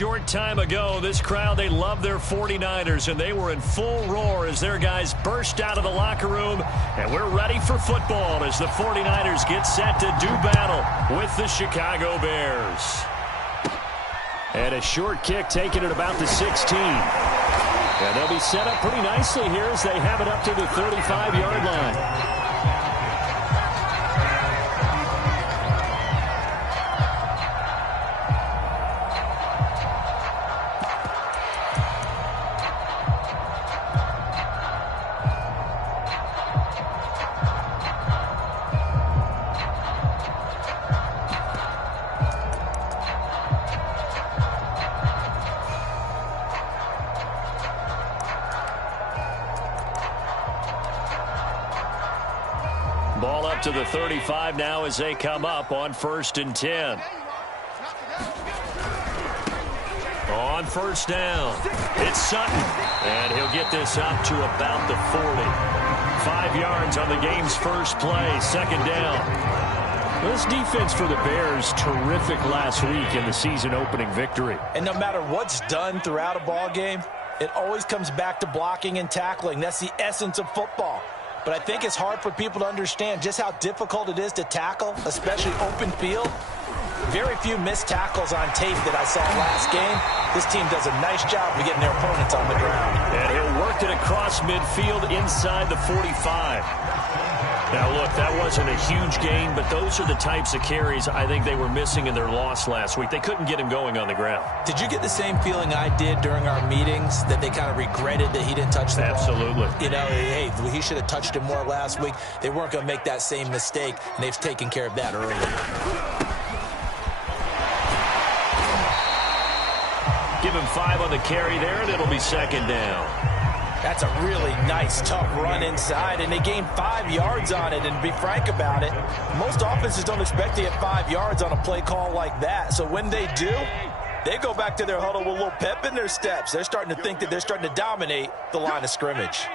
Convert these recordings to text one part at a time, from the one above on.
short time ago, this crowd, they love their 49ers, and they were in full roar as their guys burst out of the locker room. And we're ready for football as the 49ers get set to do battle with the Chicago Bears. And a short kick taken at about the 16. And they'll be set up pretty nicely here as they have it up to the 35-yard line. Ball up to the 35 now as they come up on 1st and 10. On first down, it's Sutton, and he'll get this up to about the 40. 5 yards on the game's first play, 2nd down. This defense for the Bears, terrific last week in the season-opening victory. And no matter what's done throughout a ball game, it always comes back to blocking and tackling. That's the essence of football. But I think it's hard for people to understand just how difficult it is to tackle, especially open field. Very few missed tackles on tape that I saw last game. This team does a nice job of getting their opponents on the ground. And he'll work it across midfield inside the 45. Now, look, that wasn't a huge gain, but those are the types of carries I think they were missing in their loss last week. They couldn't get him going on the ground. Did you get the same feeling I did during our meetings, that they kind of regretted that he didn't touch the ball? Absolutely. You know, hey, he should have touched it more last week. They weren't going to make that same mistake, and they've taken care of that early. Give him 5 on the carry there, and it'll be 2nd down. That's a really nice, tough run inside, and they gained 5 yards on it. And to be frank about it, most offenses don't expect to get 5 yards on a play call like that. So when they do, they go back to their huddle with a little pep in their steps. They're starting to think that they're starting to dominate the line of scrimmage.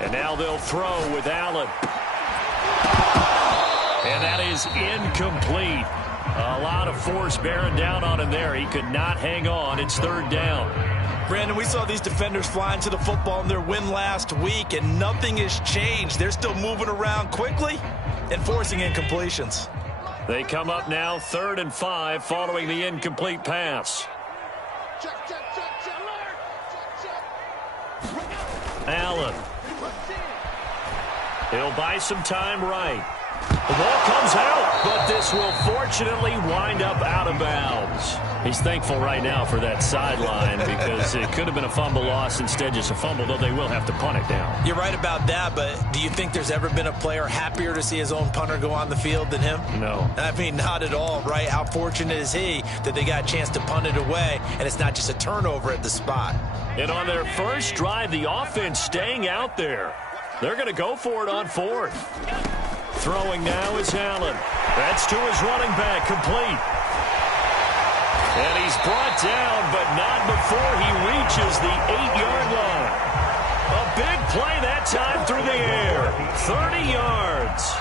And now they'll throw with Allen. And that is incomplete. A lot of force bearing down on him there. He could not hang on. It's 3rd down. Brandon, we saw these defenders flying to the football in their win last week, and nothing has changed. They're still moving around quickly and forcing incompletions. They come up now 3rd and 5 following the incomplete pass. Allen. He'll buy some time right. The ball comes out, but this will fortunately wind up out of bounds. He's thankful right now for that sideline because it could have been a fumble loss, instead just a fumble, though they will have to punt it down. You're right about that, but do you think there's ever been a player happier to see his own punter go on the field than him? No. I mean, not at all, right? How fortunate is he that they got a chance to punt it away, and it's not just a turnover at the spot. And on their first drive, the offense staying out there. They're going to go for it on 4th. Throwing now is Allen. That's to his running back, complete. And he's brought down, but not before he reaches the 8-yard line. A big play that time through the air. 30 yards.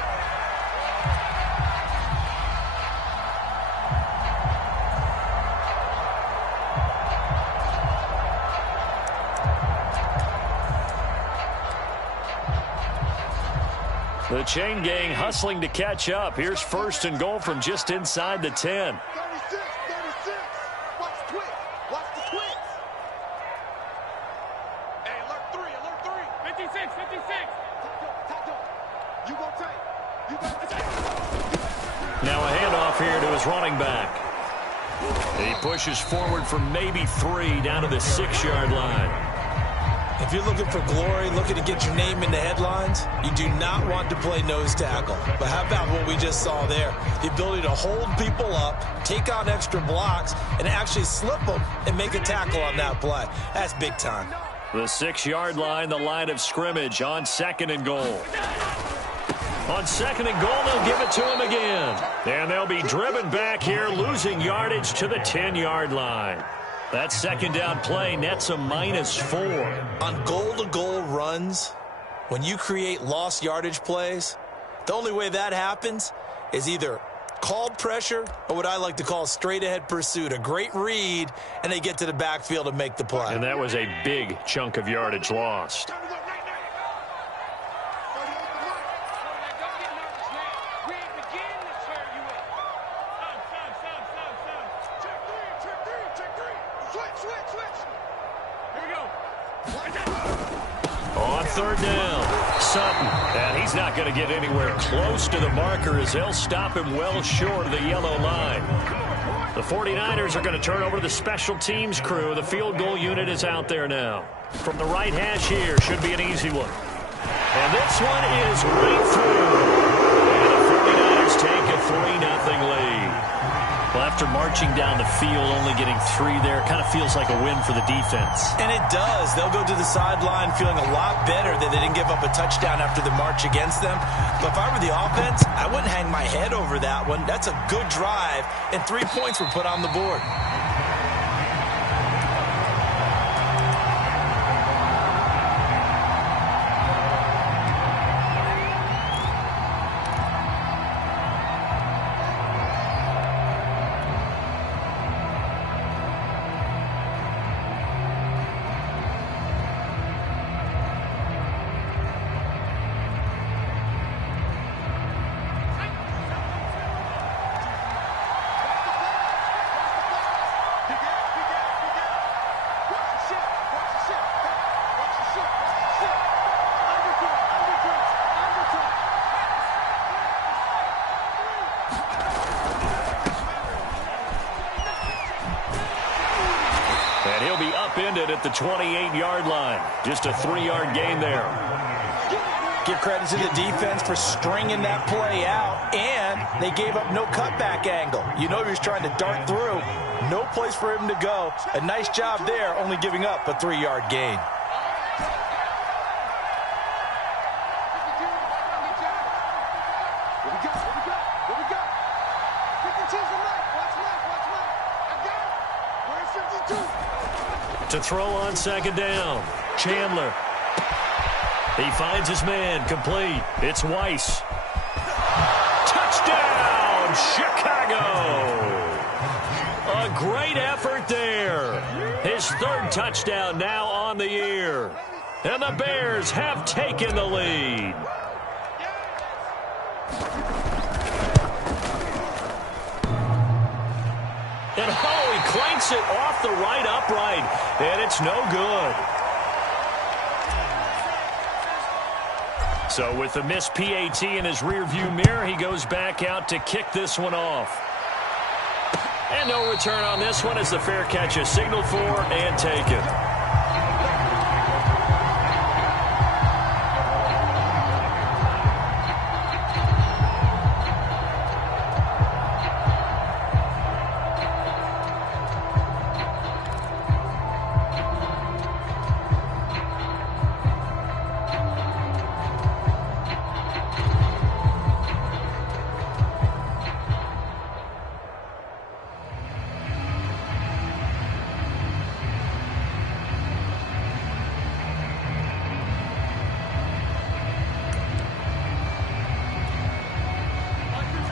The chain gang hustling to catch up. Here's 1st and goal from just inside the 10. 36. Watch the twitch. Watch the twitch. Hey, alert 3. 56. You gonna take. You got to take. Now a handoff here to his running back. He pushes forward for maybe 3 down to the 6-yard line. If you're looking for glory, looking to get your name in the headlines, you do not want to play nose tackle. But how about what we just saw there? The ability to hold people up, take on extra blocks, and actually slip them and make a tackle on that play. That's big time. The 6-yard line, the line of scrimmage on 2nd and goal. On 2nd and goal, they'll give it to him again. And they'll be driven back here, losing yardage to the 10-yard line. That 2nd down play nets a -4. On goal-to-goal runs, when you create lost yardage plays, the only way that happens is either called pressure or what I like to call straight-ahead pursuit, a great read, and they get to the backfield and make the play. And that was a big chunk of yardage lost. On third down, Sutton, and he's not going to get anywhere close to the marker as they'll stop him well short of the yellow line. The 49ers are going to turn over to the special teams crew. The field goal unit is out there now. From the right hash here, should be an easy one. And this one is right through. And the 49ers take a 3-0 lead. Well, after marching down the field, only getting 3 there, kind of feels like a win for the defense. And it does. They'll go to the sideline feeling a lot better that they didn't give up a touchdown after the march against them. But if I were the offense, I wouldn't hang my head over that one. That's a good drive, and 3 points were put on the board. And he'll be upended at the 28-yard line. Just a 3-yard gain there. Give credit to the defense for stringing that play out, and they gave up no cutback angle. You know he was trying to dart through. No place for him to go. A nice job there, only giving up a 3-yard gain. To throw on second down, Chandler. He finds his man, complete. It's Weiss. Touchdown, Chicago! A great effort there. His 3rd touchdown now on the year. And the Bears have taken the lead. And he clanks it off the right upright, and it's no good. So with the missed PAT in his rearview mirror, he goes back out to kick this one off. And no return on this one as the fair catch is signaled for and taken.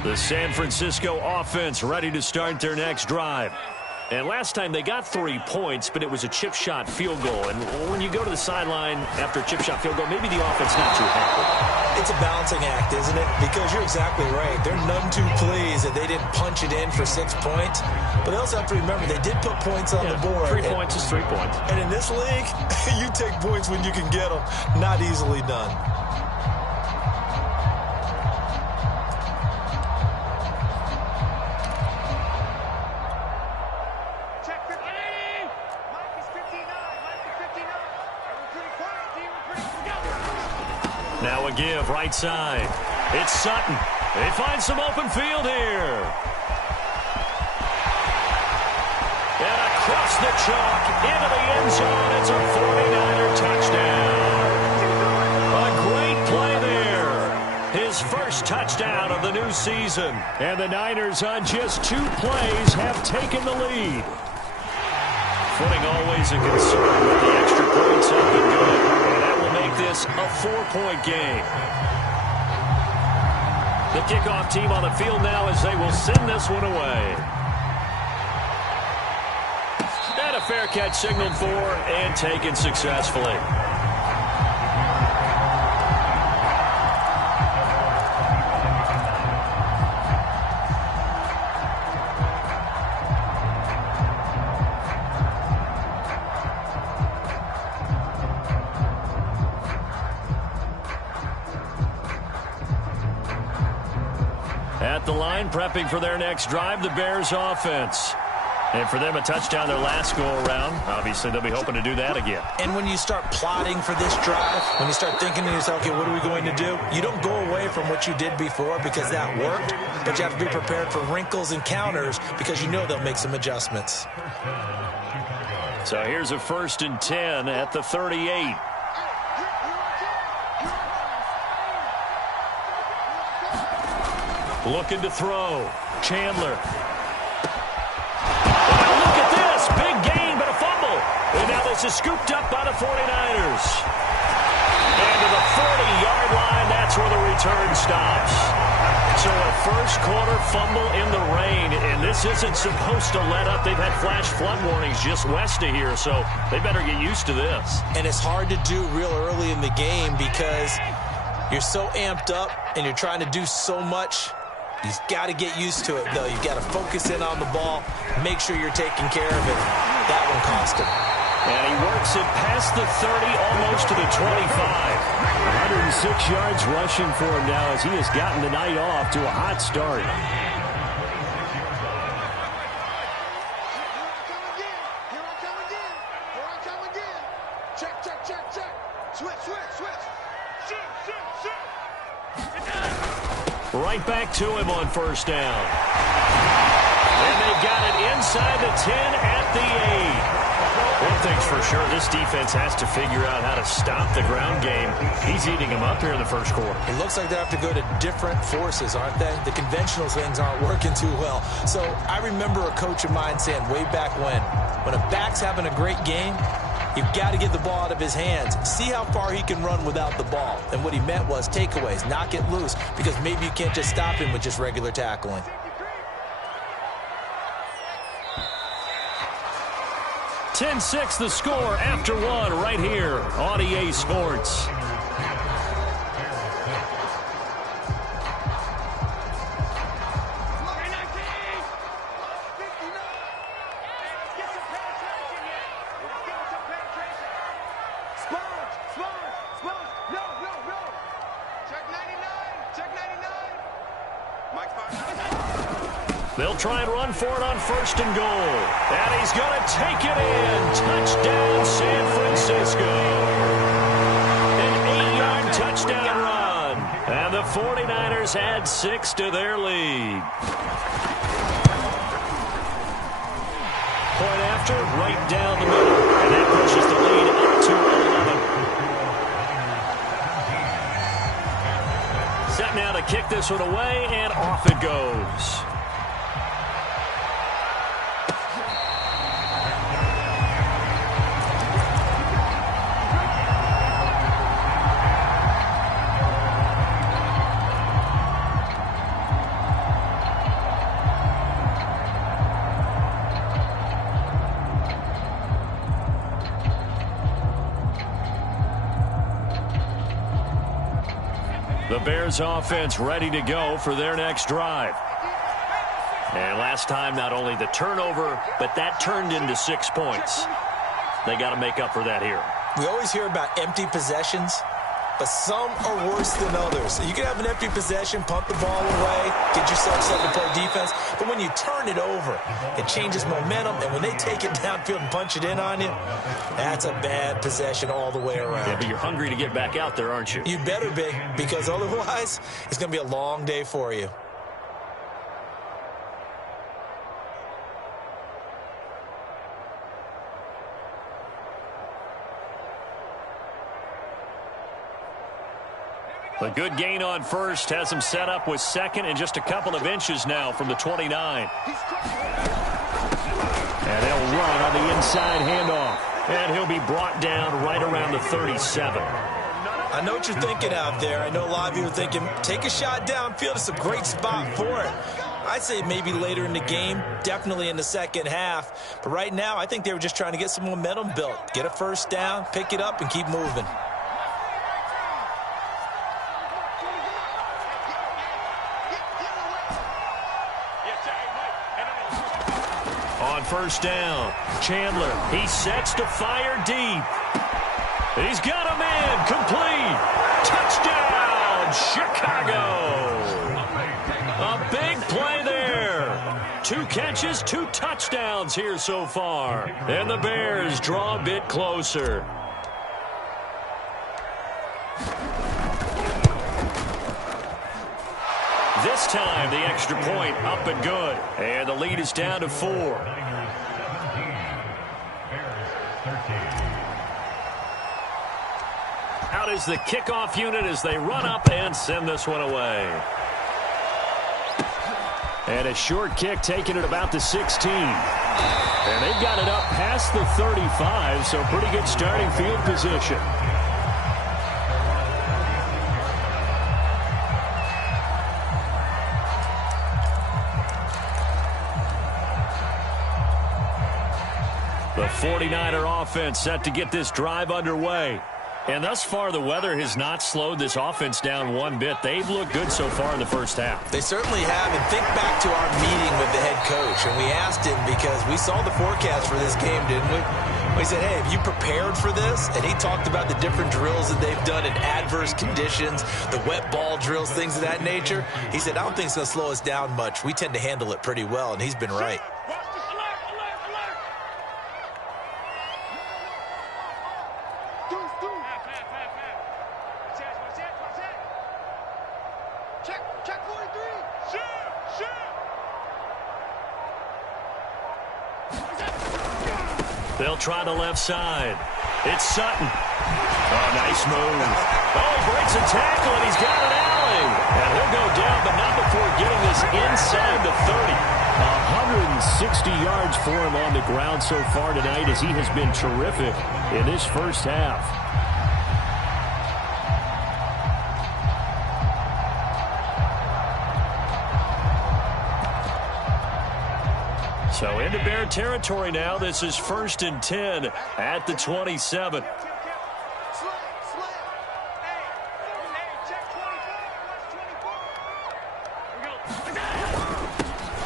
The San Francisco offense ready to start their next drive. And last time they got 3 points, but it was a chip shot field goal. And when you go to the sideline after a chip shot field goal, maybe the offense not too happy. It's a balancing act, isn't it? Because you're exactly right. They're none too pleased that they didn't punch it in for 6 points. But they also have to remember they did put points on the board. 3 points is 3 points. And in this league, you take points when you can get them. Not easily done. Now a give, right side. It's Sutton. They find some open field here. And across the chalk, into the end zone, it's a 49er touchdown. A great play there. His first touchdown of the new season. And the Niners on just 2 plays have taken the lead. Footing always a concern with the extra points up and good. And that will make this this a 4-point game. The kickoff team on the field now as they will send this one away. And a fair catch signaled for and taken successfully. At the line, prepping for their next drive, the Bears offense. And for them, a touchdown their last go-around. Obviously, they'll be hoping to do that again. And when you start plotting for this drive, when you start thinking to yourself, okay, what are we going to do? You don't go away from what you did before because that worked, but you have to be prepared for wrinkles and counters because you know they'll make some adjustments. So here's a 1st and 10 at the 38. Looking to throw. Chandler. Oh, look at this. Big gain, but a fumble. And now this is scooped up by the 49ers. And to the 40-yard line, that's where the return stops. So a first-quarter fumble in the rain, and this isn't supposed to let up. They've had flash flood warnings just west of here, so they better get used to this. And it's hard to do real early in the game because you're so amped up and you're trying to do so much. You've got to get used to it, though. You've got to focus in on the ball, make sure you're taking care of it. That one cost him. And he works it past the 30, almost to the 25. 106 yards rushing for him now as he has gotten the night off to a hot start. Here I come again. Here I come again. Check, check, check, check. Switch, switch, switch. Shoot, shoot, shoot. Right back to him on 1st down. And they got it inside the 10 at the 8. One thing's for sure, this defense has to figure out how to stop the ground game. He's eating them up here in the first quarter. It looks like they have to go to different forces, aren't they? The conventional things aren't working too well. So I remember a coach of mine saying way back when a back's having a great game, you've got to get the ball out of his hands. See how far he can run without the ball. And what he meant was takeaways, knock it loose, because maybe you can't just stop him with just regular tackling. 10-6 the score after one right here on EA Sports. They'll try and run for it on 1st and goal. And he's going to take it in. Touchdown, San Francisco. An 8-yard touchdown run. And the 49ers add 6 to their lead. Point after, right down the middle. And that pushes the lead up to 11. Set now to kick this one away, and off it goes. The Bears offense ready to go for their next drive. And last time, not only the turnover, but that turned into 6 points. They got to make up for that here. We always hear about empty possessions, but some are worse than others. You can have an empty possession, punt the ball away, get yourself something to play defense, but when you turn it over, it changes momentum, and when they take it downfield and punch it in on you, that's a bad possession all the way around. Yeah, but you're hungry to get back out there, aren't you? You better be, because otherwise, it's going to be a long day for you. A good gain on 1st has him set up with 2nd and just a couple of inches now from the 29. And they'll run on the inside handoff. And he'll be brought down right around the 37. I know what you're thinking out there. I know a lot of you are thinking, take a shot downfield. It's a great spot for it. I'd say maybe later in the game, definitely in the second half. But right now, I think they were just trying to get some momentum built. Get a first down, pick it up, and keep moving. On first down, Chandler, he sets to fire deep. He's got him in, complete. Touchdown, Chicago. A big play there. 2 catches, 2 touchdowns here so far. And the Bears draw a bit closer. This time, the extra point up and good. And the lead is down to 4. Out is the kickoff unit as they run up and send this one away. And a short kick taken at about the 16. And they've got it up past the 35, so pretty good starting field position. The 49er offense set to get this drive underway. And thus far, the weather has not slowed this offense down one bit. They've looked good so far in the first half. They certainly have. And think back to our meeting with the head coach. And we asked him because we saw the forecast for this game, didn't we? We said, hey, have you prepared for this? And he talked about the different drills that they've done in adverse conditions, the wet ball drills, things of that nature. He said, I don't think it's going to slow us down much. We tend to handle it pretty well, and he's been right. Check 43. Shoot. They'll try the left side. It's Sutton. Oh, nice move. Oh, he breaks a tackle, and he's got an alley. And he'll go down, but not before getting this inside the 30. 160 yards for him on the ground so far tonight as he has been terrific in this first half. So into Bear territory now. This is 1st and 10 at the 27.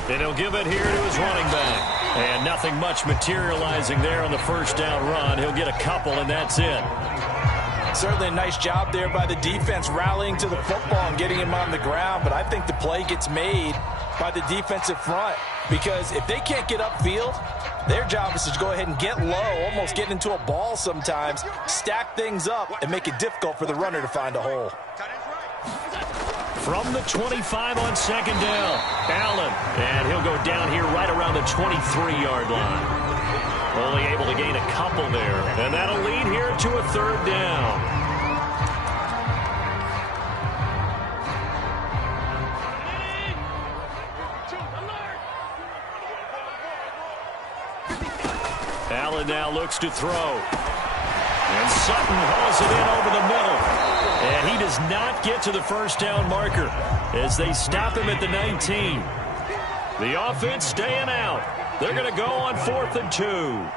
And he'll give it here to his running back. And nothing much materializing there on the first down run. He'll get a couple, and that's it. Certainly a nice job there by the defense rallying to the football and getting him on the ground. But I think the play gets made by the defensive front. Because if they can't get upfield, their job is to go ahead and get low, almost get into a ball sometimes, stack things up, and make it difficult for the runner to find a hole. From the 25 on second down, Allen. And he'll go down here right around the 23-yard line. Only able to gain a couple there. And that'll lead here to a 3rd down. Allen now looks to throw. And Sutton hauls it in over the middle. And he does not get to the first down marker as they stop him at the 19. The offense staying out. They're going to go on 4th and 2.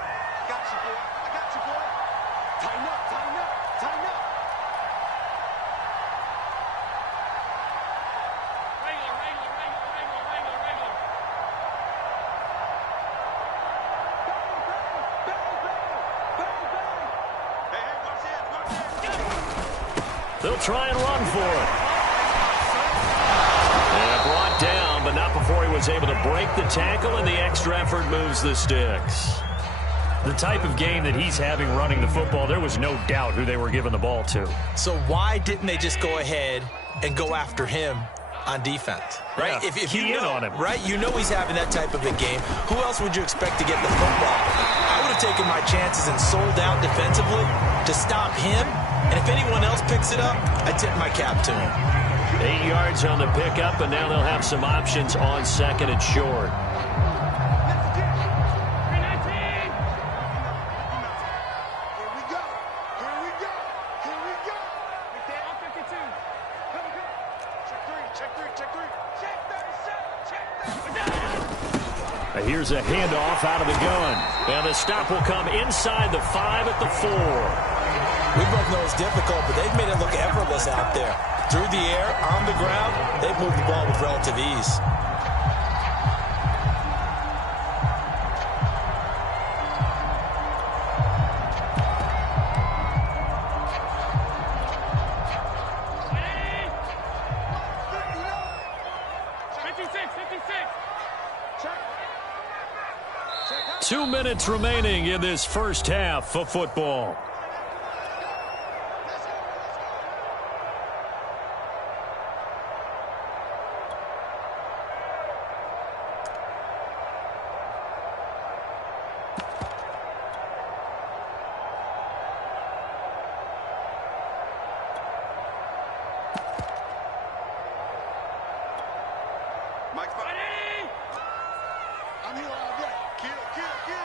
They'll try and run for it. And brought down, but not before he was able to break the tackle, and the extra effort moves the sticks. The type of game that he's having running the football, there was no doubt who they were giving the ball to. So why didn't they just go ahead and go after him on defense? Right? Yeah, if you know, on him. right? You know he's having that type of a game. Who else would you expect to get the football? I would have taken my chances and sold out defensively to stop him. And if anyone else picks it up, I tip my cap to him. 8 yards on the pickup, and now they'll have some options on 2nd and short. Check three, check three. Check 37, check 37. Here's a handoff out of the gun. And the stop will come inside the 5 at the 4. We both know it's difficult, but they've made it look effortless out there. Through the air, on the ground, they've moved the ball with relative ease. Check. 2 minutes remaining in this first half of football. Mike's fine. I'm here all day. Kill, kill, kill.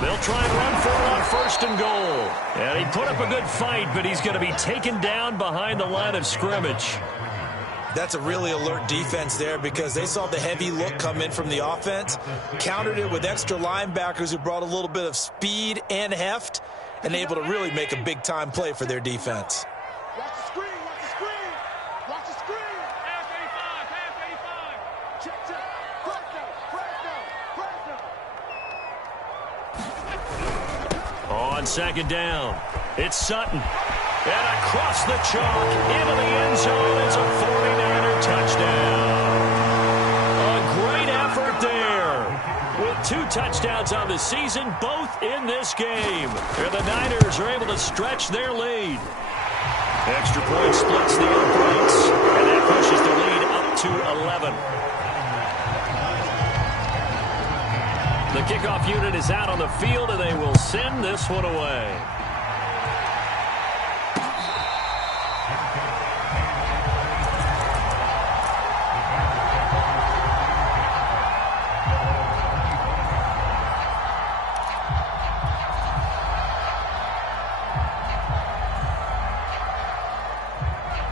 They'll try and run for it on 1st and goal. And he put up a good fight, but he's going to be taken down behind the line of scrimmage. That's a really alert defense there because they saw the heavy look come in from the offense, countered it with extra linebackers who brought a little bit of speed and heft, and able to really make a big-time play for their defense. Watch the screen, watch the screen. Watch the screen. Pass 85, pass 85. Check, check. Press down, press down, press down. On 2nd down, it's Sutton. And across the chalk, into the end zone, it's a 49er touchdown. A great effort there. With 2 touchdowns on the season, both in this game. And the Niners are able to stretch their lead. Extra point splits the Oak Breaks, and that pushes the lead up to 11. The kickoff unit is out on the field, and they will send this one away.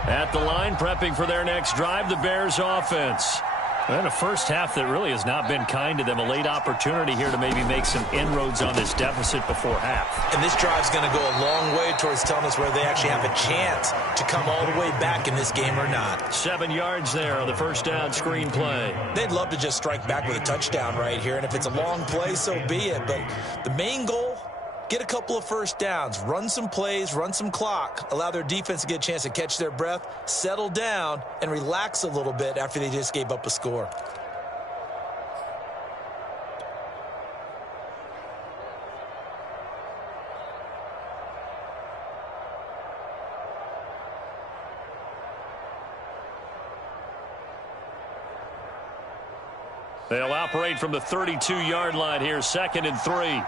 At the line, prepping for their next drive, the Bears offense. And a first half that really has not been kind to them. A late opportunity here to maybe make some inroads on this deficit before half. And this drive's going to go a long way towards telling us whether they actually have a chance to come all the way back in this game or not. 7 yards there on the first down screen play. They'd love to just strike back with a touchdown right here, and if it's a long play, so be it. But the main goal, get a couple of first downs, run some plays, run some clock, allow their defense to get a chance to catch their breath, settle down, and relax a little bit after they just gave up a score. They'll operate from the 32-yard line here, 2nd and 3.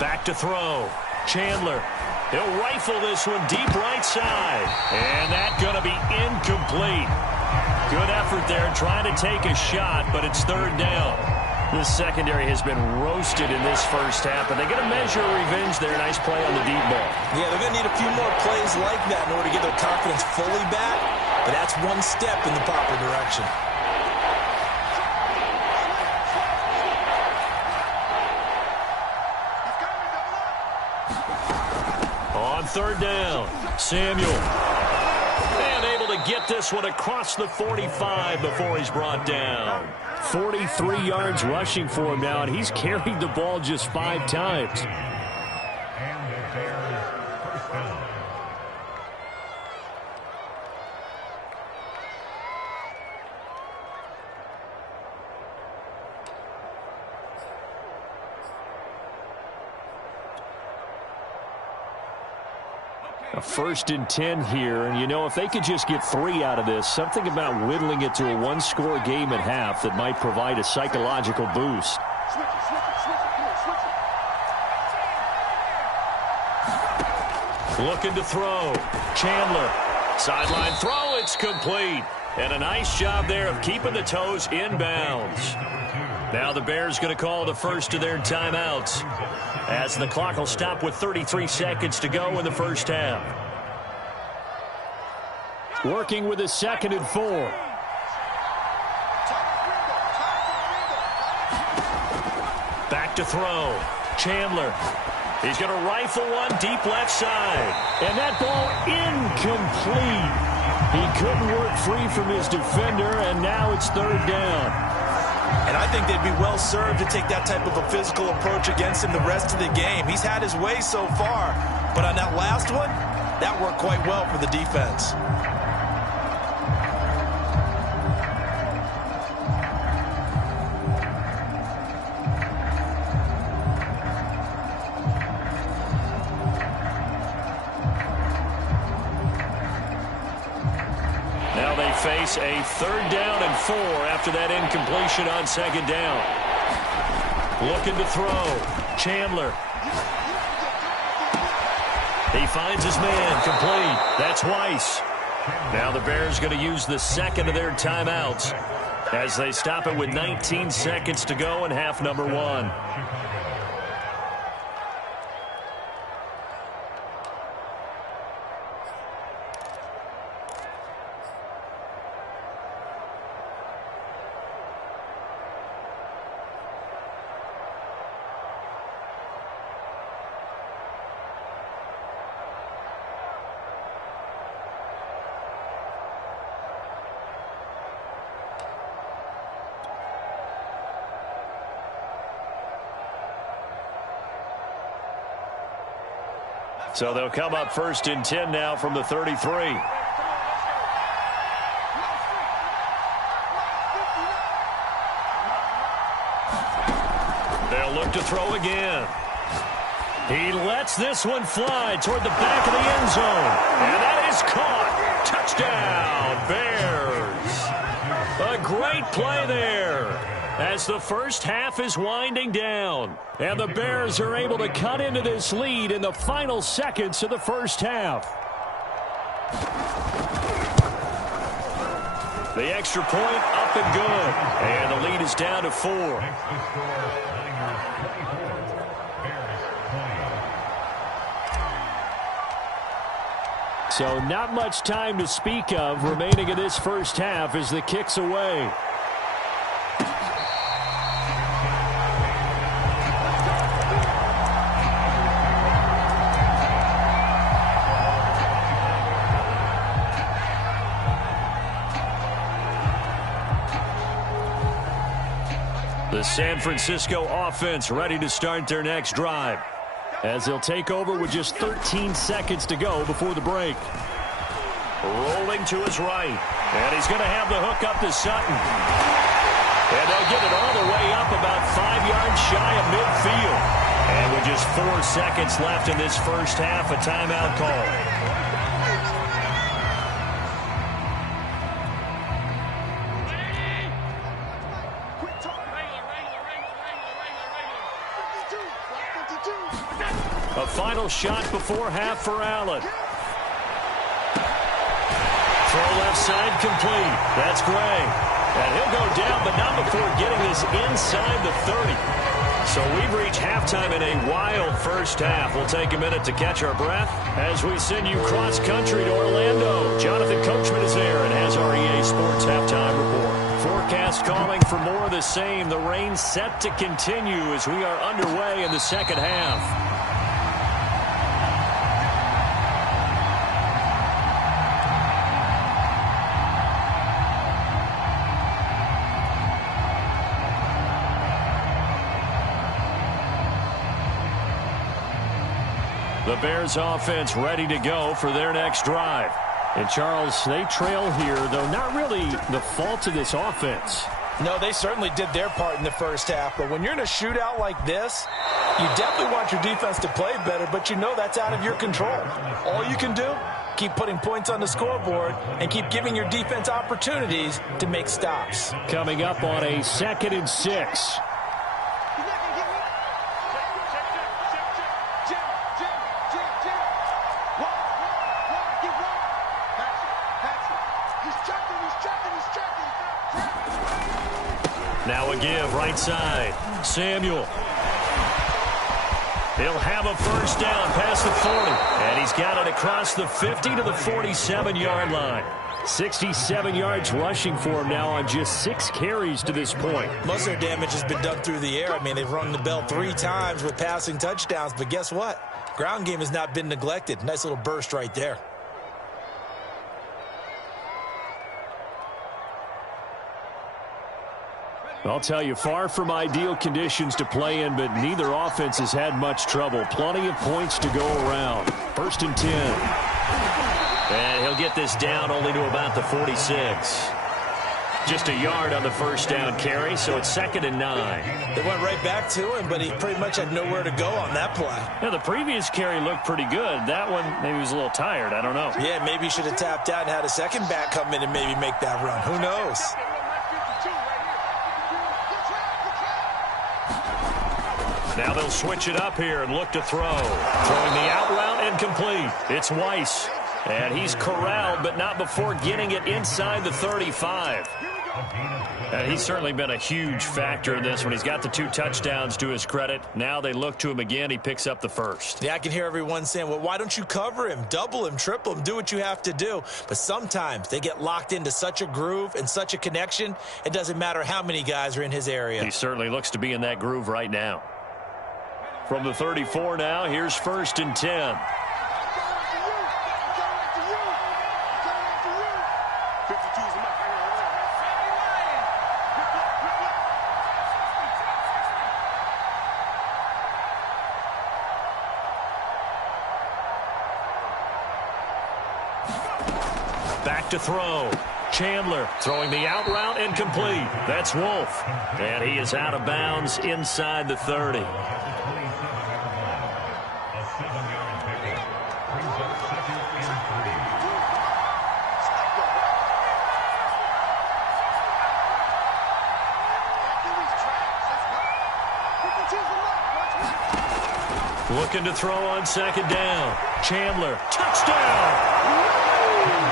Back to throw. Chandler. He'll rifle this one deep right side. And that's going to be incomplete. Good effort there trying to take a shot, but it's 3rd down. The secondary has been roasted in this first half, but they get a measure of revenge there. Nice play on the deep ball. Yeah, they're going to need a few more plays like that in order to get their confidence fully back, but that's one step in the proper direction. On 3rd down, Samuel. And able to get this one across the 45 before he's brought down. 43 yards rushing for him now, and he's carried the ball just 5 times. A 1st and 10 here, and you know, if they could just get 3 out of this, something about whittling it to a 1-score game at half that might provide a psychological boost. Looking to throw. Chandler. Sideline throw, it's complete. And a nice job there of keeping the toes inbounds. Now the Bears going to call the first of their timeouts, as the clock will stop with 33 seconds to go in the first half. Working with a 2nd and 4. Back to throw. Chandler. He's going to rifle one deep left side. And that ball incomplete. He couldn't work free from his defender, and now it's 3rd down. And I think they'd be well served to take that type of a physical approach against him the rest of the game. He's had his way so far, but on that last one, that worked quite well for the defense. Face a 3rd down and 4 after that incompletion on 2nd down. Looking to throw. Chandler. He finds his man. Complete. That's Weiss. Now the Bears going to use the 2nd of their timeouts as they stop it with 19 seconds to go in half number 1. So they'll come up 1st and 10 now from the 33. They'll look to throw again. He lets this one fly toward the back of the end zone. And that is caught. Touchdown, Bears. A great play there, as the first half is winding down. And the Bears are able to cut into this lead in the final seconds of the first half. The extra point up and good. And the lead is down to 4. So not much time to speak of remaining in this first half as the kick's away. The San Francisco offense ready to start their next drive, as they'll take over with just 13 seconds to go before the break. Rolling to his right, and he's going to have the hook up to Sutton. And they'll get it all the way up about 5 yards shy of midfield. And with just 4 seconds left in this first half, a timeout call. A final shot before half for Allen. Throw left side complete. That's Gray. And he'll go down, but not before getting this inside the 30. So we've reached halftime in a wild first half. We'll take a minute to catch our breath as we send you cross-country to Orlando. Jonathan Coachman is there and has our EA Sports halftime report. Forecast calling for more of the same. The rain set to continue as we are underway in the second half. The Bears offense ready to go for their next drive. And Charles, they trail here, though not really the fault of this offense. No, they certainly did their part in the first half. But when you're in a shootout like this, you definitely want your defense to play better, but you know that's out of your control. All you can do, keep putting points on the scoreboard and keep giving your defense opportunities to make stops. Coming up on a 2nd and 6. He's checking, Now a give right side. Samuel. He'll have a first down past the 40. And he's got it across the 50 to the 47-yard line. 67 yards rushing for him now on just 6 carries to this point. Most of their damage has been done through the air. I mean, they've rung the bell 3 times with passing touchdowns. But guess what? Ground game has not been neglected. Nice little burst right there. I'll tell you, far from ideal conditions to play in, but neither offense has had much trouble. Plenty of points to go around. 1st and 10. And he'll get this down only to about the 46. Just a yard on the first down carry, so it's 2nd and 9. They went right back to him, but he pretty much had nowhere to go on that play. Yeah, the previous carry looked pretty good. That one, maybe he was a little tired. I don't know. Yeah, maybe he should have tapped out and had a second back come in and maybe make that run. Who knows? Now they'll switch it up here and look to throw. Throwing the out route incomplete. It's Weiss. And he's corralled, but not before getting it inside the 35. And he's certainly been a huge factor in this one. He's got the 2 touchdowns to his credit. Now they look to him again. He picks up the first. Yeah, I can hear everyone saying, well, why don't you cover him, double him, triple him, do what you have to do. But sometimes they get locked into such a groove and such a connection, it doesn't matter how many guys are in his area. He certainly looks to be in that groove right now. From the 34 now, here's 1st and 10. Back to throw. Chandler throwing the out route incomplete. That's Wolf. And he is out of bounds inside the 30. Looking to throw on 2nd down. Chandler, touchdown!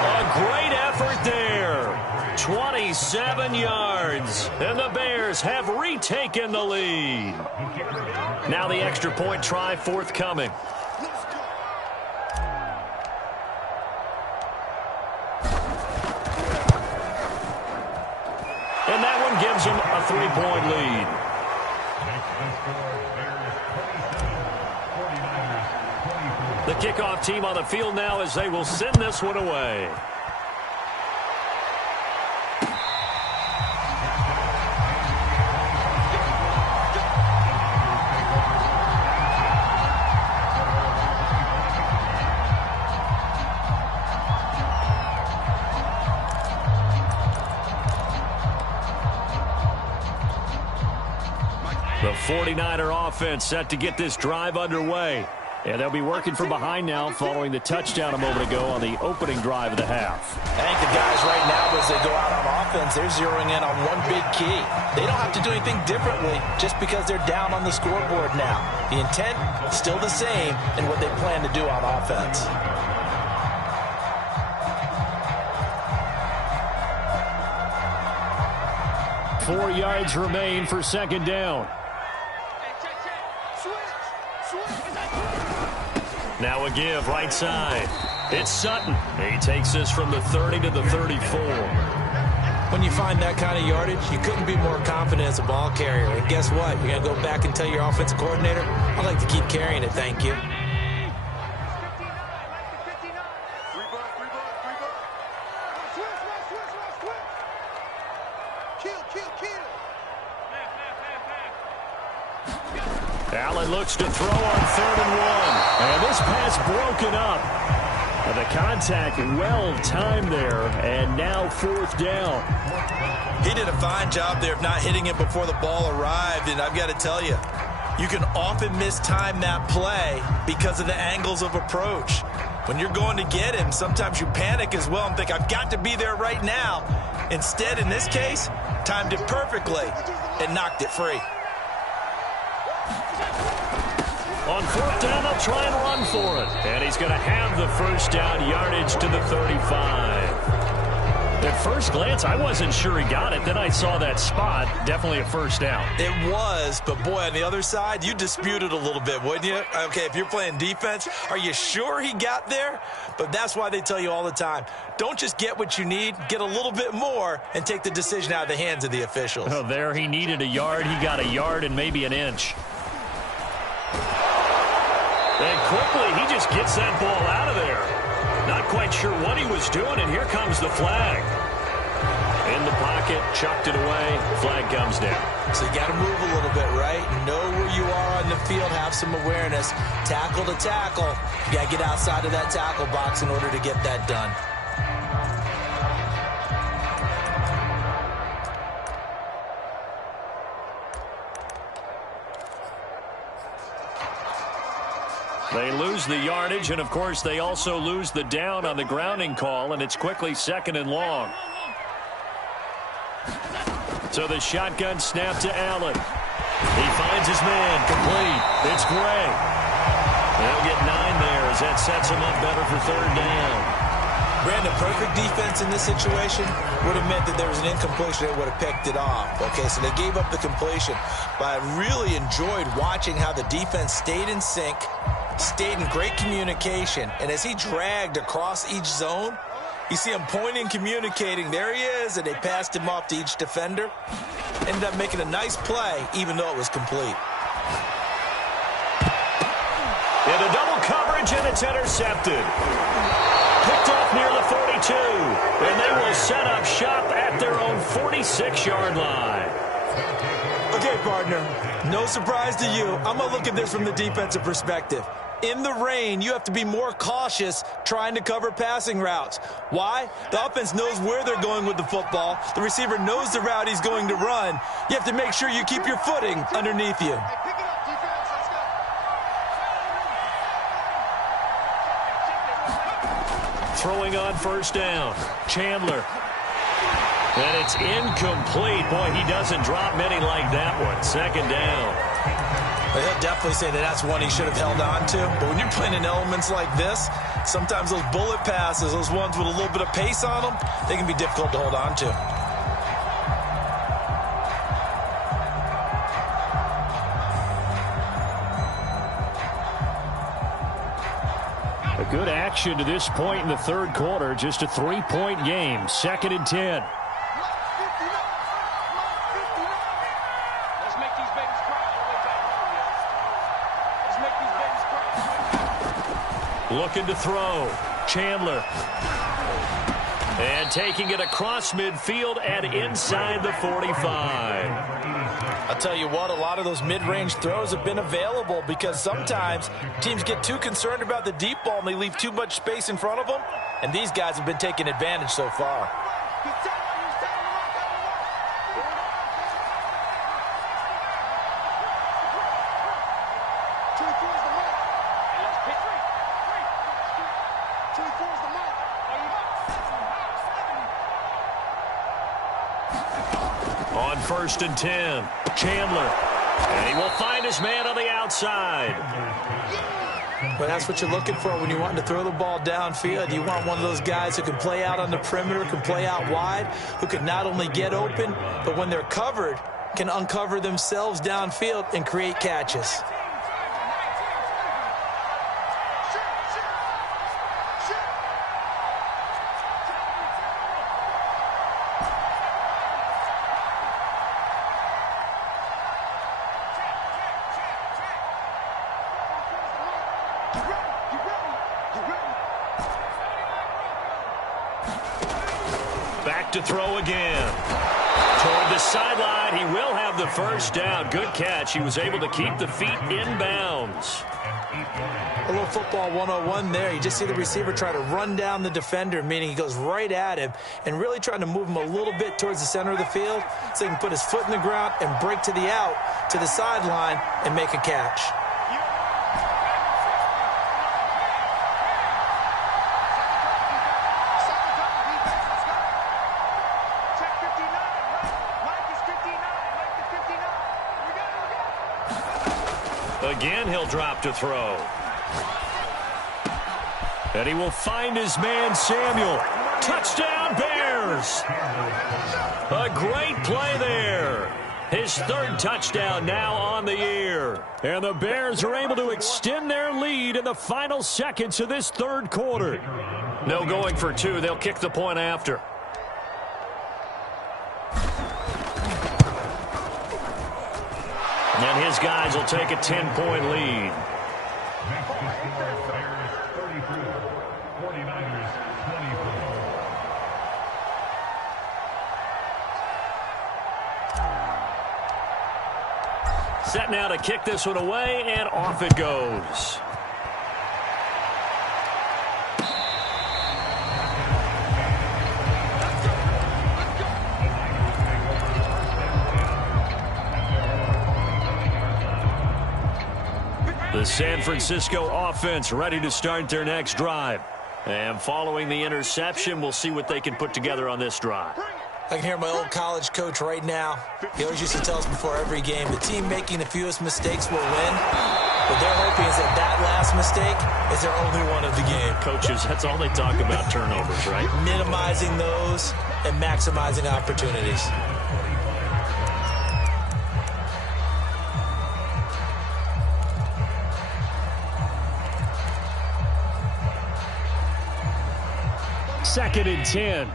A great effort there. 27 yards. And the Bears have retaken the lead. Now the extra point try forthcoming. And that one gives them a 3-point lead. The kickoff team on the field now as they will send this one away. The 49er offense set to get this drive underway. And they'll be working from behind now following the touchdown a moment ago on the opening drive of the half. I think the guys right now, as they go out on offense, they're zeroing in on one big key. They don't have to do anything differently just because they're down on the scoreboard now. The intent is still the same in what they plan to do on offense. Four yards remain for 2nd down. Now a give right side. It's Sutton. He takes this from the 30 to the 34. When you find that kind of yardage, you couldn't be more confident as a ball carrier. And guess what? You're going to go back and tell your offensive coordinator, I'd like to keep carrying it, thank you. Allen looks to throw on 3rd and 1. And this pass broken up. The contact well timed there. And now 4th down. He did a fine job there of not hitting it before the ball arrived. And I've got to tell you, you can often mistime that play because of the angles of approach. When you're going to get him, sometimes you panic as well and think, I've got to be there right now. Instead, in this case, timed it perfectly and knocked it free. On 4th down, they'll try and run for it. And he's going to have the first down yardage to the 35. At first glance, I wasn't sure he got it. Then I saw that spot. Definitely a first down. It was, but boy, on the other side, you dispute it a little bit, wouldn't you? Okay, if you're playing defense, are you sure he got there? But that's why they tell you all the time, don't just get what you need, get a little bit more and take the decision out of the hands of the officials. Oh, there he needed a yard. He got a yard and maybe an inch. And quickly, he just gets that ball out of there. Not quite sure what he was doing, and here comes the flag. In the pocket, chucked it away, flag comes down. So you got to move a little bit, right? Know where you are on the field, have some awareness. Tackle to tackle. You got to get outside of that tackle box in order to get that done. They lose the yardage, and, of course, they also lose the down on the grounding call, and it's quickly 2nd and long. So the shotgun snap to Allen. He finds his man, complete. It's Gray. They'll get 9 there as that sets him up better for 3rd down. Brandon, perfect defense in this situation would have meant that there was an incompletion that would have picked it off. Okay, so they gave up the completion. But I really enjoyed watching how the defense stayed in sync, stayed in great communication, and as he dragged across each zone, you see him pointing, communicating. There he is, and they passed him off to each defender. Ended up making a nice play, even though it was complete. Into double coverage, and it's intercepted. Picked off near the 42, and they will set up shop at their own 46-yard line. Okay, partner, no surprise to you. I'm going to look at this from the defensive perspective. In the rain, you have to be more cautious trying to cover passing routes. Why? The offense knows where they're going with the football. The receiver knows the route he's going to run. You have to make sure you keep your footing underneath you. Pick it up, defense. Let's go. Throwing on 1st down. Chandler. And it's incomplete. Boy, he doesn't drop many like that one. 2nd down. He'll definitely say that that's one he should have held on to. But when you're playing in elements like this, sometimes those bullet passes, those ones with a little bit of pace on them, they can be difficult to hold on to. A good action to this point in the 3rd quarter. Just a 3-point game. 2nd and 10. Looking to throw. Chandler. And taking it across midfield and inside the 45. I'll tell you what, a lot of those mid-range throws have been available because sometimes teams get too concerned about the deep ball and they leave too much space in front of them. And these guys have been taking advantage so far. On 1st and 10, Chandler. And he will find his man on the outside. But that's what you're looking for when you want to throw the ball downfield. You want one of those guys who can play out on the perimeter, can play out wide, who can not only get open, but when they're covered, can uncover themselves downfield and create catches. Back to throw again. Toward the sideline, he will have the 1st down. Good catch. He was able to keep the feet in bounds. A little football 101 there. You just see the receiver try to run down the defender, meaning he goes right at him and really trying to move him a little bit towards the center of the field so he can put his foot in the ground and break to the out, to the sideline, and make a catch. Again, he'll drop to throw. And he will find his man, Samuel. Touchdown, Bears! Bears. A great play there. His third touchdown now on the year. And the Bears are able to extend their lead in the final seconds of this third quarter. No going for two. They'll kick the point after. And his guys will take a 10-point lead. Set now to kick this one away, and off it goes. The San Francisco offense ready to start their next drive. And following the interception, we'll see what they can put together on this drive. I can hear my old college coach right now. He always used to tell us before every game, the team making the fewest mistakes will win. What they're hoping is that last mistake is their only one of the game. Coaches, that's all they talk about, turnovers, right? Minimizing those and maximizing opportunities. Second and 10.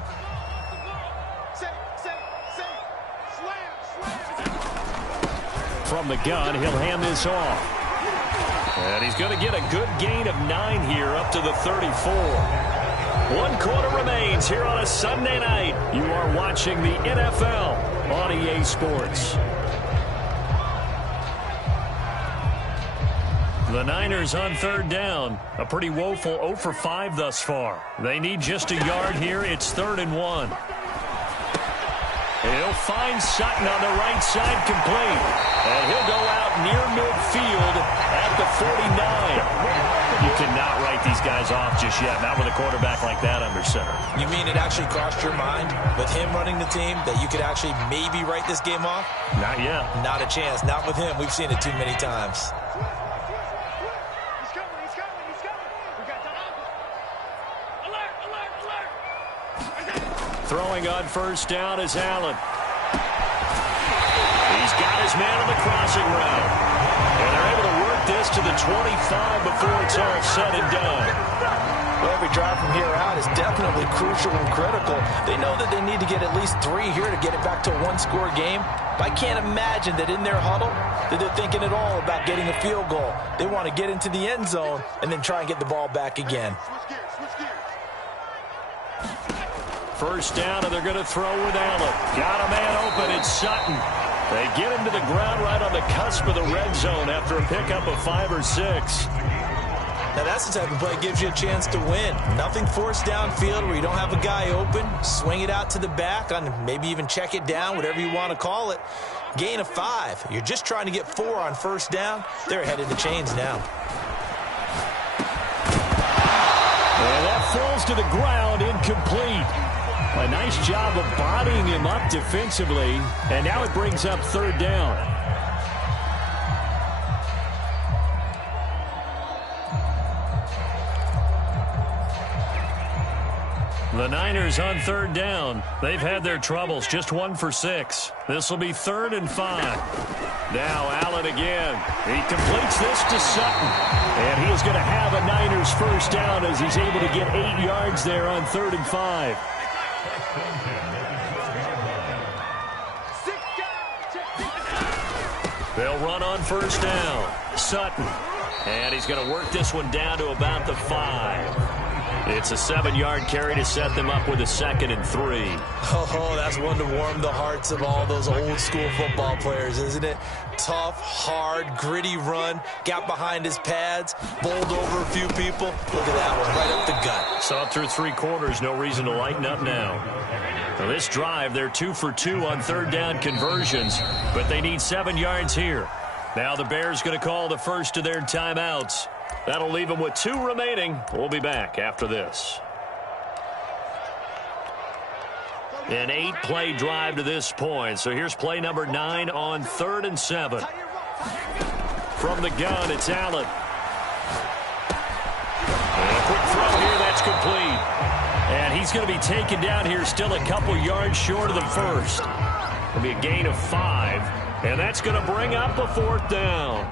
From the gun, he'll hand this off. And he's going to get a good gain of 9 here up to the 34. 1 quarter remains here on a Sunday night. You are watching the NFL on EA Sports. The Niners on third down. A pretty woeful 0 for 5 thus far. They need just a yard here. It's 3rd and 1. And he'll find Sutton on the right side complete. And he'll go out near midfield at the 49. You cannot write these guys off just yet. Not with a quarterback like that under center. You mean it actually crossed your mind with him running the team that you could actually maybe write this game off? Not yet. Not a chance. Not with him. We've seen it too many times. Throwing on first down is Allen. He's got his man on the crossing route. And they're able to work this to the 25 before it's all said and done. Well, every drive from here out is definitely crucial and critical. They know that they need to get at least 3 here to get it back to a 1-score game. But I can't imagine that in their huddle that they're thinking at all about getting a field goal. They want to get into the end zone and then try and get the ball back again. First down, and they're going to throw with Allen. Got a man open. It's Sutton. They get him to the ground right on the cusp of the red zone after a pickup of 5 or 6. Now, that's the type of play that gives you a chance to win. Nothing forced downfield where you don't have a guy open. Swing it out to the back, on maybe even check it down, whatever you want to call it. Gain of 5. You're just trying to get 4 on first down. They're ahead of the chains now. And that falls to the ground, incomplete. A nice job of bodying him up defensively. And now it brings up third down. The Niners on third down. They've had their troubles. Just 1 for 6. This will be 3rd and 5. Now Allen again. He completes this to Sutton. And he is going to have a Niners first down as he's able to get 8 yards there on 3rd and 5. They'll run on first down. Sutton. And he's going to work this one down to about the 5. It's a 7-yard carry to set them up with a 2nd and 3. Oh, that's one to warm the hearts of all those old-school football players, isn't it? Tough, hard, gritty run. Got behind his pads. Bowled over a few people. Look at that one, right up the gut. Saw through 3 quarters. No reason to lighten up now. For this drive, they're 2 for 2 on third down conversions, but they need 7 yards here. Now the Bears going to call the first of their timeouts. That'll leave them with 2 remaining. We'll be back after this. An 8-play drive to this point. So here's play number 9 on 3rd and 7. From the gun, it's Allen. And a quick throw here, that's complete. And he's going to be taken down here still a couple yards short of the first. It'll be a gain of 5, and that's going to bring up a 4th down.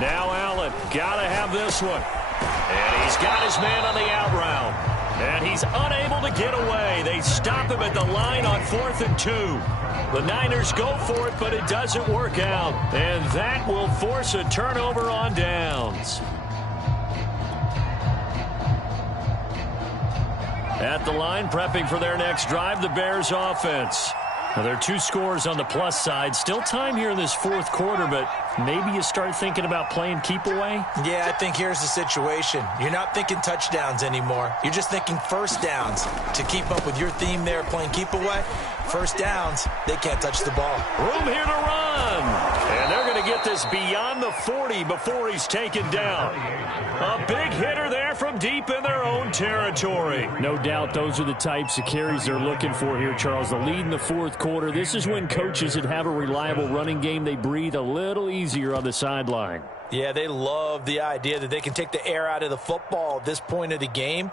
Now Allen, gotta have this one. And he's got his man on the out route. And he's unable to get away. They stop him at the line on 4th and 2. The Niners go for it, but it doesn't work out. And that will force a turnover on downs. At the line, prepping for their next drive, the Bears offense. Now, there are 2 scores on the plus side. Still time here in this 4th quarter, but maybe you start thinking about playing keep away? Yeah, I think here's the situation. You're not thinking touchdowns anymore. You're just thinking first downs. To keep up with your theme there, playing keep away, first downs, they can't touch the ball. Room here to run. And they're going to get this beyond the 40 before he's taken down. A big hitter there from deep in their own territory. No doubt those are the types of carries they're looking for here, Charles. The lead in the 4th quarter. This is when coaches that have a reliable running game, they breathe a little easier on the sideline. Yeah, they love the idea that they can take the air out of the football at this point of the game.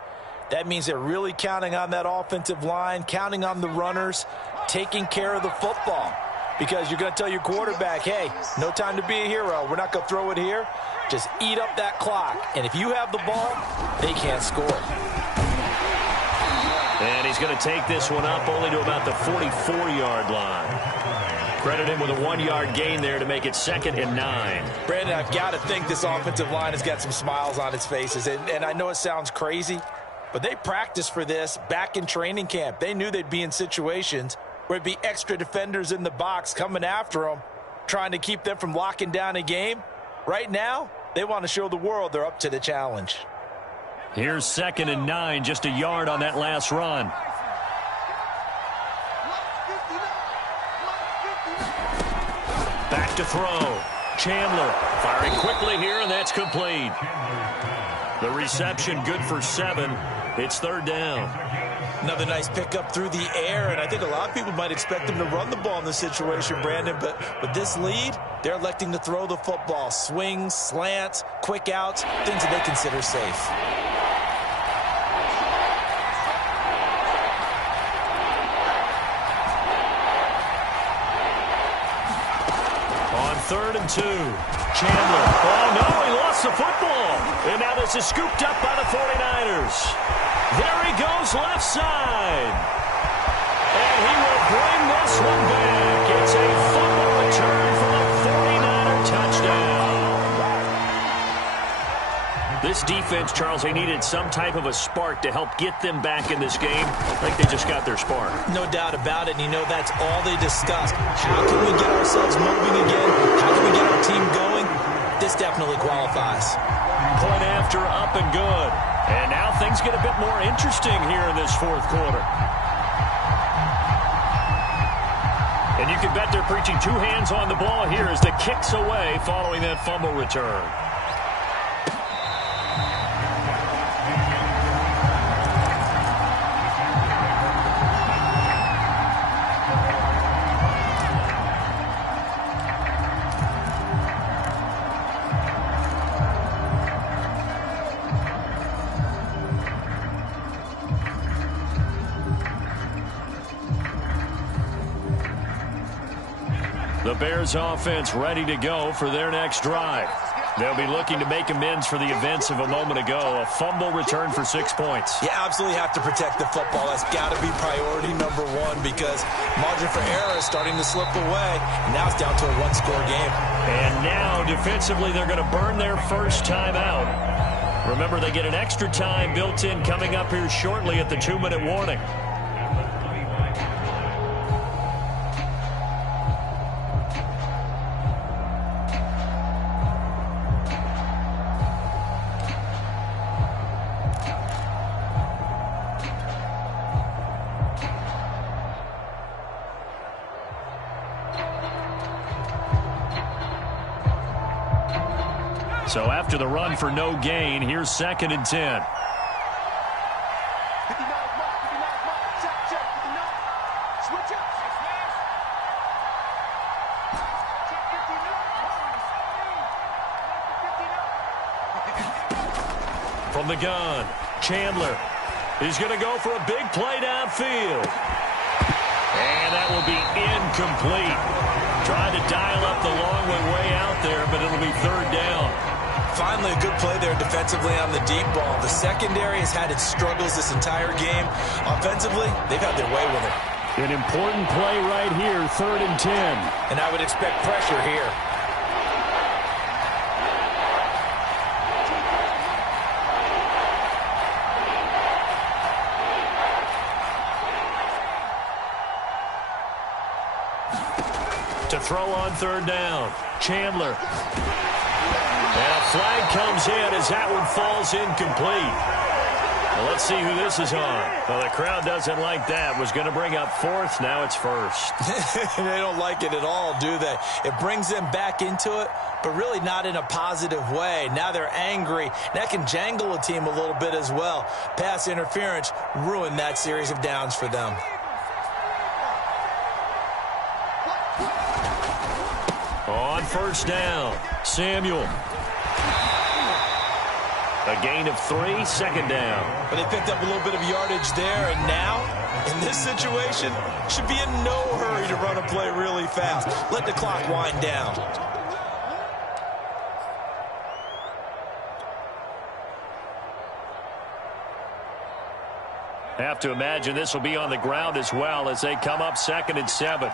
That means they're really counting on that offensive line, counting on the runners, taking care of the football. Because you're going to tell your quarterback, hey, no time to be a hero. We're not going to throw it here. Just eat up that clock. And if you have the ball, they can't score. And he's going to take this one up only to about the 44-yard line. Credit him with a 1-yard gain there to make it 2nd and 9. Brandon, I've got to think this offensive line has got some smiles on its faces. And I know it sounds crazy, but they practiced for this back in training camp. They knew they'd be in situations where it'd be extra defenders in the box coming after them, trying to keep them from locking down a game. Right now, they want to show the world they're up to the challenge. Here's 2nd and 9, just a yard on that last run. Back to throw. Chandler firing quickly here, and that's complete. The reception good for 7. It's 3rd down. Another nice pickup through the air, and I think a lot of people might expect them to run the ball in this situation, Brandon, but with this lead, they're electing to throw the football. Swings, slants, quick outs, things that they consider safe. On 3rd and 2, Chandler. Oh, no, he lost the football. And now this is scooped up by the 49ers. There he goes left side. And he will bring this one back. It's a fumble return for the 49er touchdown. This defense, Charles, they needed some type of a spark to help get them back in this game. I think they just got their spark. No doubt about it. And you know that's all they discussed. How can we get ourselves moving again? How can we get our team going? This definitely qualifies. Point after, up and good. And now things get a bit more interesting here in this 4th quarter. And you can bet they're preaching 2 hands on the ball here as the kick's away following that fumble return. The Bears offense ready to go for their next drive. They'll be looking to make amends for the events of a moment ago. A fumble return for 6 points. You absolutely have to protect the football. That's got to be priority number 1 because margin for error is starting to slip away. And now it's down to a 1-score game. And now defensively they're going to burn their first time out. Remember, they get an extra time built in coming up here shortly at the 2-minute warning. So after the run for no gain, here's 2nd and 10. From the gun, Chandler. He's going to go for a big play downfield. And that will be incomplete. Trying to dial up the long way out there, but it'll be third down. Finally, a good play there defensively on the deep ball. The secondary has had its struggles this entire game. Offensively, they've had their way with it. An important play right here, 3rd and 10. And I would expect pressure here. To throw on 3rd down, Chandler. And a flag comes in as that one falls incomplete. Well, let's see who this is on. Well, the crowd doesn't like that. Was going to bring up 4th. Now it's 1st. They don't like it at all, do they? It brings them back into it, but really not in a positive way. Now they're angry. That can jangle a team a little bit as well. Pass interference ruined that series of downs for them. On 1st down, Samuel. A gain of 3, 2nd down. But they picked up a little bit of yardage there, and now, in this situation, should be in no hurry to run a play really fast. Let the clock wind down. Have to imagine this will be on the ground as well as they come up 2nd and 7.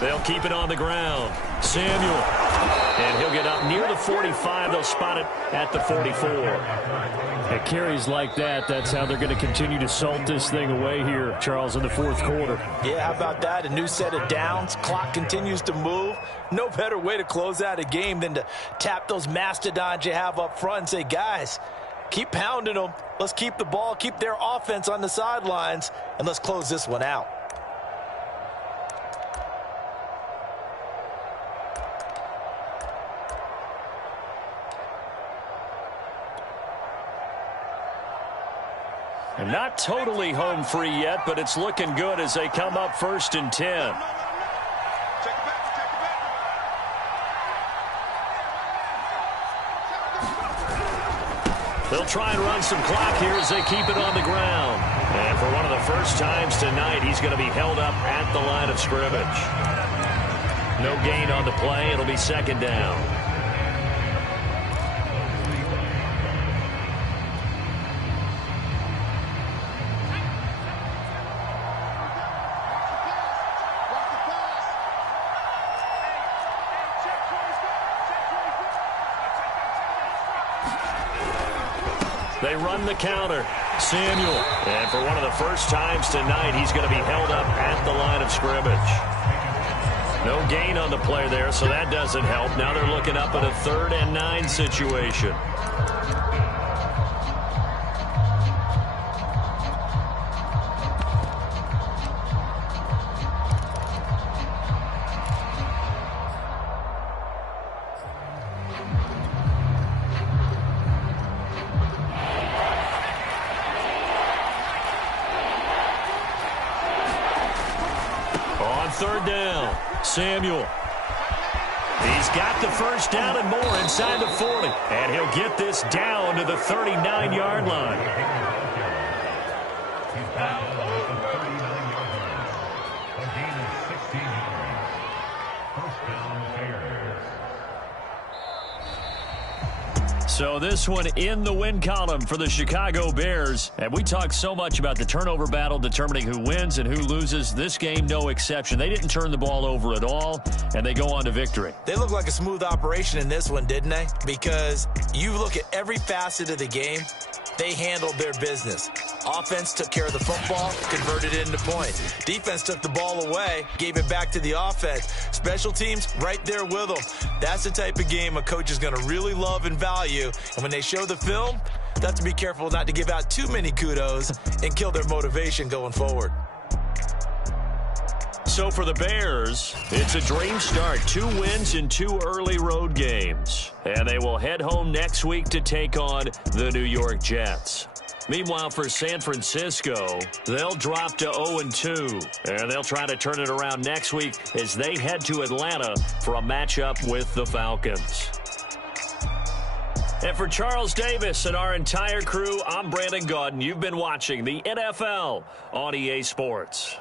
They'll keep it on the ground. Samuel. And he'll get up near the 45. They'll spot it at the 44. At carries like that, that's how they're going to continue to salt this thing away here, Charles, in the 4th quarter. Yeah, how about that? A new set of downs. Clock continues to move. No better way to close out a game than to tap those mastodons you have up front and say, guys, keep pounding them. Let's keep the ball, keep their offense on the sidelines, and let's close this one out. And not totally home free yet, but it's looking good as they come up 1st and 10. They'll try and run some clock here as they keep it on the ground. And for one of the first times tonight, he's going to be held up at the line of scrimmage. No gain on the play. It'll be 2nd down. They run the counter. Samuel. And for one of the first times tonight, he's going to be held up at the line of scrimmage. No gain on the play there, so that doesn't help. Now they're looking up at a 3rd and 9 situation. On 3rd down, Samuel. He's got the first down and more inside the 40. And he'll get this down to the 39-yard line. So this one in the win column for the Chicago Bears. And we talk so much about the turnover battle determining who wins and who loses. This game, no exception. They didn't turn the ball over at all, and they go on to victory. They look like a smooth operation in this one, didn't they? Because you look at every facet of the game, they handled their business. Offense took care of the football, converted it into points. Defense took the ball away, gave it back to the offense. Special teams, right there with them. That's the type of game a coach is going to really love and value. And when they show the film, they have to be careful not to give out too many kudos and kill their motivation going forward. So for the Bears, it's a dream start. 2 wins in 2 early road games. And they will head home next week to take on the New York Jets. Meanwhile, for San Francisco, they'll drop to 0-2. And they'll try to turn it around next week as they head to Atlanta for a matchup with the Falcons. And for Charles Davis and our entire crew, I'm Brandon Gaudin. You've been watching the NFL on EA Sports.